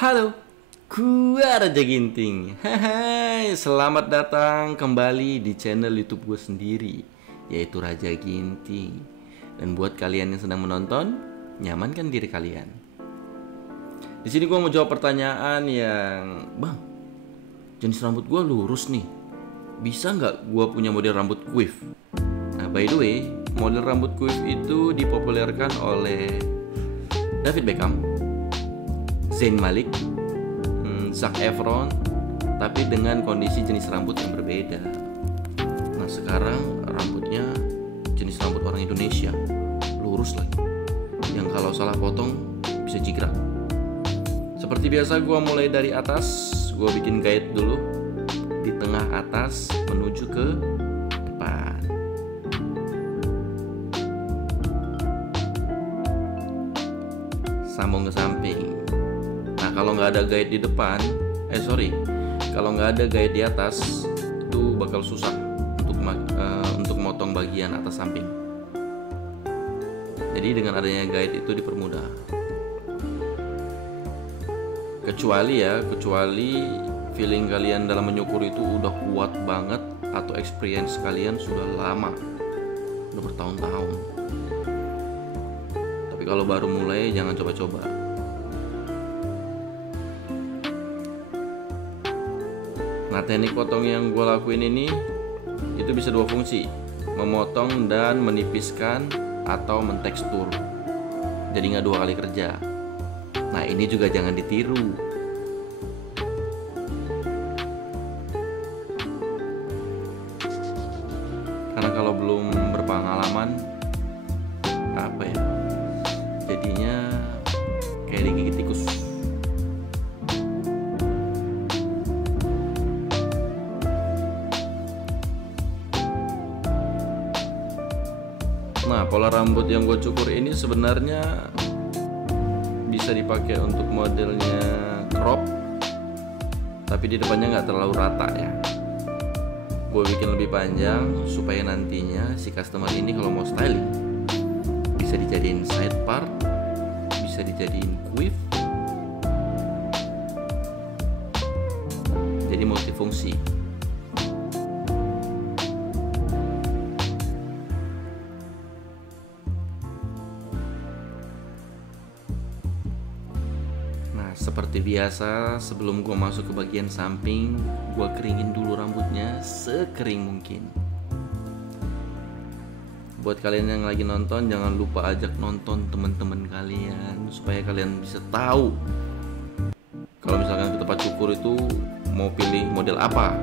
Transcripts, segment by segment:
Halo, gua Raja Ginting. Hai, selamat datang kembali di channel YouTube gue sendiri, yaitu Raja Ginting. Dan buat kalian yang sedang menonton, nyamankan diri kalian. Di sini gua mau jawab pertanyaan yang, bang, jenis rambut gua lurus nih. Bisa nggak gua punya model rambut quiff? Nah, by the way, model rambut quiff itu dipopulerkan oleh David Beckham, Zayn Malik, Zac Efron, tapi dengan kondisi jenis rambut yang berbeda. Nah, sekarang rambutnya jenis rambut orang Indonesia, lurus lagi, yang kalau salah potong bisa jigrak. Seperti biasa, gue mulai dari atas. Gue bikin guide dulu di tengah atas menuju ke depan. Sambung ke samping. Nah, kalau nggak ada guide di depan, kalau nggak ada guide di atas, itu bakal susah untuk motong bagian atas samping. Jadi dengan adanya guide itu dipermudah. Kecuali feeling kalian dalam menyukur itu udah kuat banget, atau experience kalian sudah lama, udah bertahun-tahun. Tapi kalau baru mulai, jangan coba-coba. Nah, teknik potong yang gue lakuin ini itu bisa dua fungsi, memotong dan menipiskan atau mentekstur. Jadi nggak dua kali kerja. Nah, ini juga jangan ditiru. Karena kalau belum berpengalaman, jadinya kayak digigit tikus. Nah, pola rambut yang gue cukur ini sebenarnya bisa dipakai untuk modelnya crop, tapi di depannya nggak terlalu rata ya. Gue bikin lebih panjang supaya nantinya si customer ini kalau mau styling bisa dijadiin side part, bisa dijadiin quiff, jadi multifungsi. Seperti biasa, sebelum gue masuk ke bagian samping, gue keringin dulu rambutnya sekering mungkin. Buat kalian yang lagi nonton, jangan lupa ajak nonton teman-teman kalian supaya kalian bisa tahu kalau misalkan ke tempat cukur itu mau pilih model apa,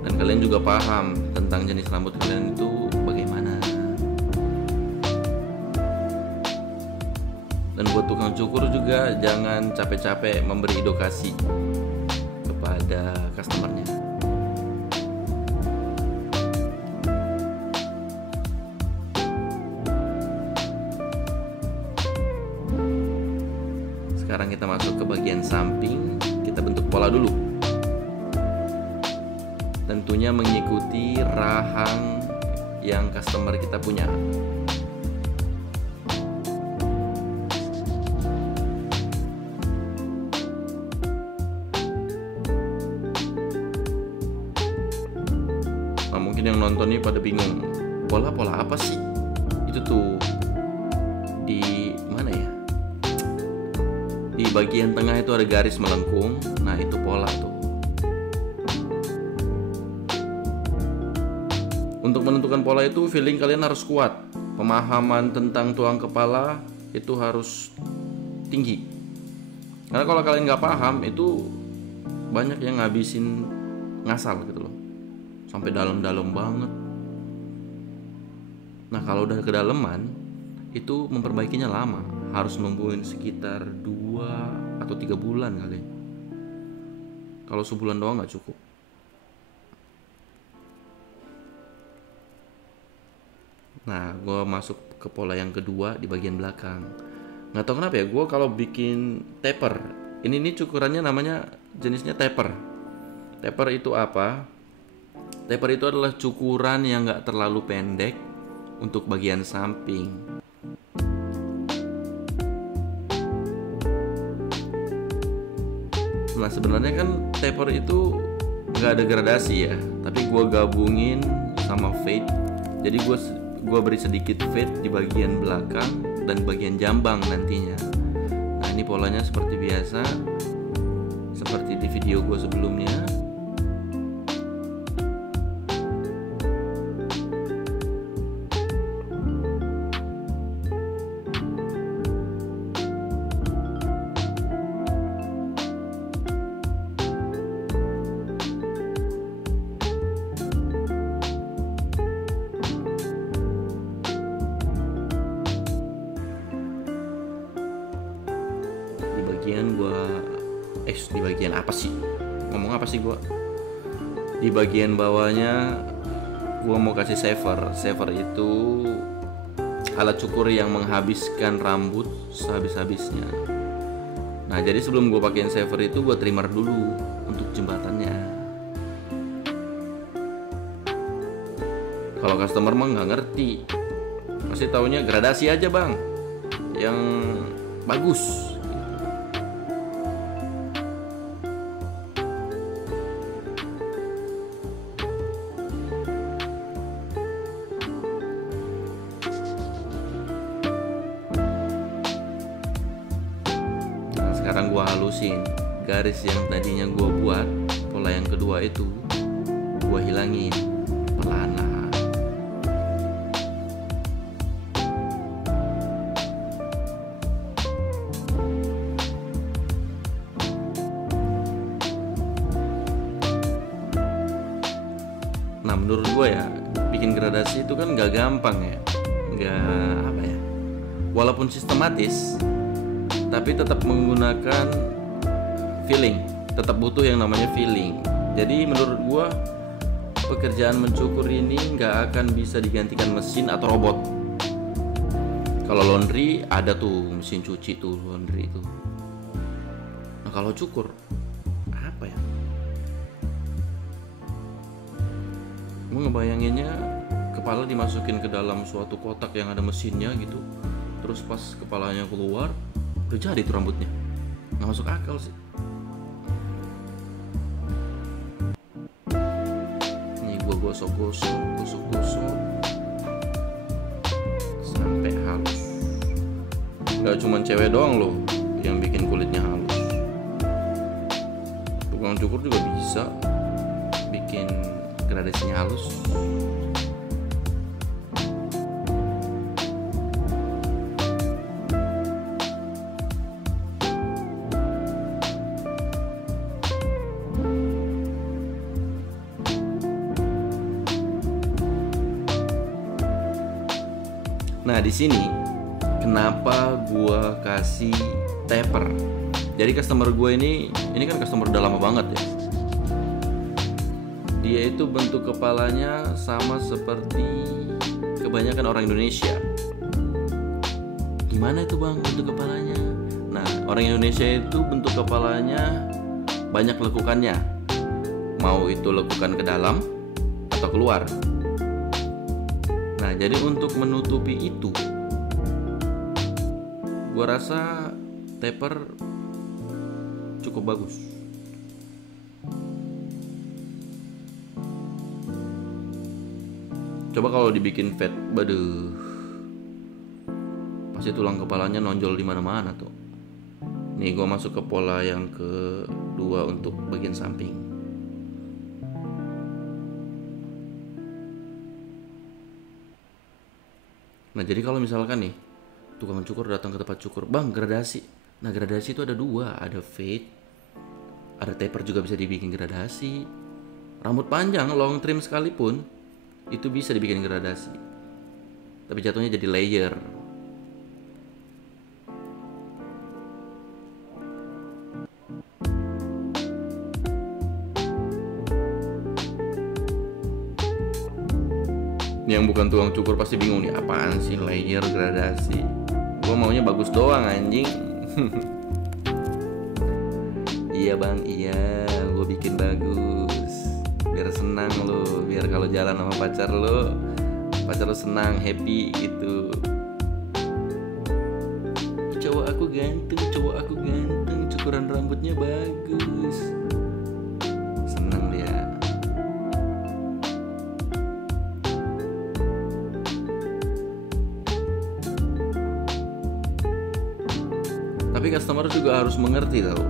dan kalian juga paham tentang jenis rambut kalian itu bagaimana. Dan buat tukang cukur juga jangan capek-capek memberi edukasi kepada customernya. Sekarang kita masuk ke bagian samping, kita bentuk pola dulu. Tentunya mengikuti rahang yang customer kita punya. Mungkin yang nonton ini pada bingung, pola-pola apa sih? Itu tuh di mana ya? Di bagian tengah itu ada garis melengkung. Nah, itu pola tuh. Untuk menentukan pola itu feeling kalian harus kuat. Pemahaman tentang tuang kepala itu harus tinggi. Karena kalau kalian nggak paham, itu banyak yang ngabisin ngasal gitu loh, sampai dalam-dalam banget. Nah, kalau udah kedalaman itu memperbaikinya lama, harus nungguin sekitar 2 atau 3 bulan kali. Kalau sebulan doang nggak cukup. Nah, gue masuk ke pola yang kedua di bagian belakang. Nggak tahu kenapa ya, gue kalau bikin taper, ini cukurannya namanya jenisnya taper. Taper itu apa? Taper itu adalah cukuran yang nggak terlalu pendek untuk bagian samping. Nah sebenarnya kan taper itu nggak ada gradasi ya, tapi gue gabungin sama fade. Jadi gue beri sedikit fade di bagian belakang dan bagian jambang nantinya. Nah ini polanya seperti biasa, seperti di video gue sebelumnya. Di bagian apa sih? Ngomong apa sih gua? Di bagian bawahnya gua mau kasih shaver. Shaver itu alat cukur yang menghabiskan rambut sehabis-habisnya. Nah, jadi sebelum gua pakein shaver itu gua trimmer dulu untuk jembatannya. Kalau customer mah nggak ngerti, pasti taunya gradasi aja bang, yang bagus. Sekarang gua halusin garis yang tadinya gua buat pola yang kedua itu, gua hilangin perlahan-lahan. Nah menurut gua ya, bikin gradasi itu kan gak gampang ya, gak apa ya, walaupun sistematis tapi tetap menggunakan feeling, tetap butuh yang namanya feeling. Jadi menurut gua pekerjaan mencukur ini nggak akan bisa digantikan mesin atau robot. Kalau laundry ada tuh mesin cuci tuh, laundry itu. Nah kalau cukur apa ya? Gua ngebayanginnya kepala dimasukin ke dalam suatu kotak yang ada mesinnya gitu. Terus pas kepalanya keluar udah jadi tuh rambutnya. Nggak masuk akal sih. Ini gua gosok-gosok sampai halus. Nggak cuma cewek doang loh yang bikin kulitnya halus, tukang cukur juga bisa bikin gradasinya halus. Nah di sini kenapa gua kasih taper? Jadi customer gue ini kan customer udah lama banget ya. Dia itu bentuk kepalanya sama seperti kebanyakan orang Indonesia. Gimana itu bang bentuk kepalanya? Nah orang Indonesia itu bentuk kepalanya banyak lekukannya. Mau itu lekukan ke dalam atau keluar. Nah, jadi untuk menutupi itu, gua rasa taper cukup bagus. Coba kalau dibikin fade, baduh, pasti tulang kepalanya nonjol di mana-mana tuh. Nih, gua masuk ke pola yang kedua untuk bagian samping. Nah jadi kalau misalkan nih tukang cukur datang ke tempat cukur, bang gradasi. Nah gradasi itu ada dua, ada fade, ada taper juga bisa dibikin gradasi. Rambut panjang, long trim sekalipun itu bisa dibikin gradasi, tapi jatuhnya jadi layer. Yang bukan tukang cukur pasti bingung nih, apaan sih layer gradasi? Gue maunya bagus doang anjing. Iya bang, iya, gue bikin bagus biar senang lo, biar kalau jalan sama pacar lo senang, happy gitu. Cowok aku ganteng, cukuran rambutnya bagus. Tapi customer juga harus mengerti tahu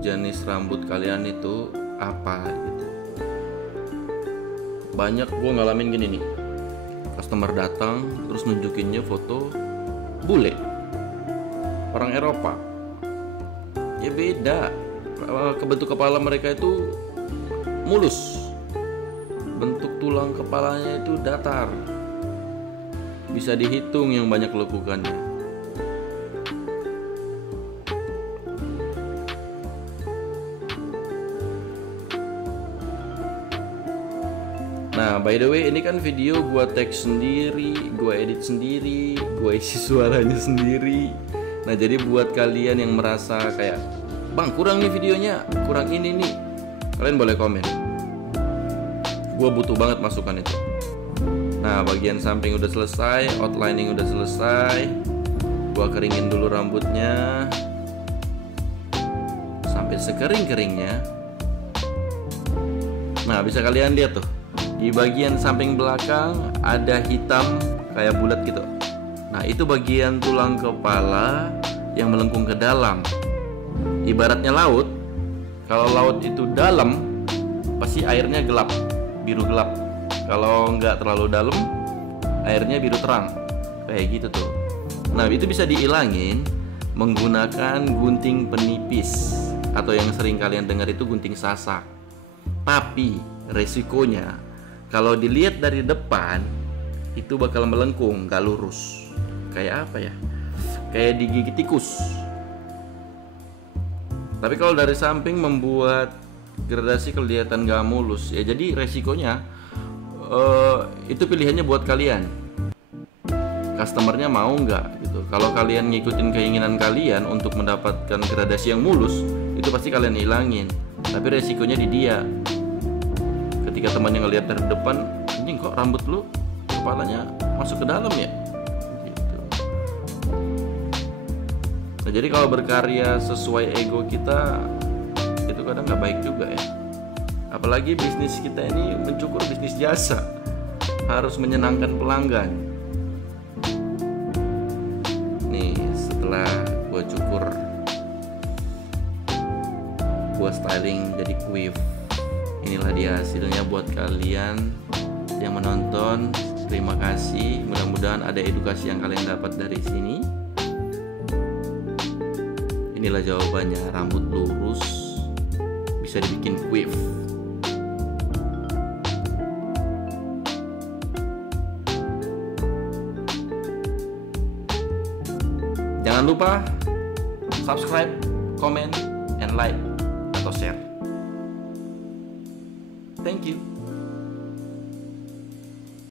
jenis rambut kalian itu apa gitu. Banyak gue ngalamin gini nih, customer datang terus nunjukinnya foto bule orang Eropa. Ya beda, bentuk kepala mereka itu mulus, bentuk tulang kepalanya itu datar, bisa dihitung yang banyak lekukannya. Nah, by the way, ini kan video gua tag sendiri, gua edit sendiri, gua isi suaranya sendiri. Nah, jadi buat kalian yang merasa kayak, "Bang, kurang nih videonya, kurang ini nih." Kalian boleh komen. Gua butuh banget masukan itu. Nah, bagian samping udah selesai, outlining udah selesai. Gua keringin dulu rambutnya sampai sekering-keringnya. Nah, bisa kalian lihat tuh. Di bagian samping belakang ada hitam kayak bulat gitu. Nah, itu bagian tulang kepala yang melengkung ke dalam. Ibaratnya laut. Kalau laut itu dalam, pasti airnya gelap, biru gelap. Kalau nggak terlalu dalam, airnya biru terang. Kayak gitu tuh. Nah, itu bisa dihilangin menggunakan gunting penipis, atau yang sering kalian dengar itu gunting sasak. Tapi resikonya, kalau dilihat dari depan itu bakal melengkung, gak lurus. Kayak apa ya? Kayak digigit tikus. Tapi kalau dari samping membuat gradasi kelihatan gak mulus. Ya jadi resikonya itu pilihannya buat kalian. Customernya mau nggak gitu. Kalau kalian ngikutin keinginan kalian untuk mendapatkan gradasi yang mulus, itu pasti kalian hilangin. Tapi resikonya di dia. Ketika temannya ngelihat dari depan, anjing kok rambut lu kepalanya masuk ke dalam ya gitu. Nah, jadi kalau berkarya sesuai ego kita itu kadang nggak baik juga ya. Apalagi bisnis kita ini mencukur bisnis jasa, harus menyenangkan pelanggan. Nih, setelah gua cukur, gua styling jadi quiff. Inilah dia hasilnya buat kalian yang menonton. Terima kasih. Mudah-mudahan ada edukasi yang kalian dapat dari sini. Inilah jawabannya, rambut lurus bisa dibikin quiff. Jangan lupa subscribe, comment, and like atau share. Thank you.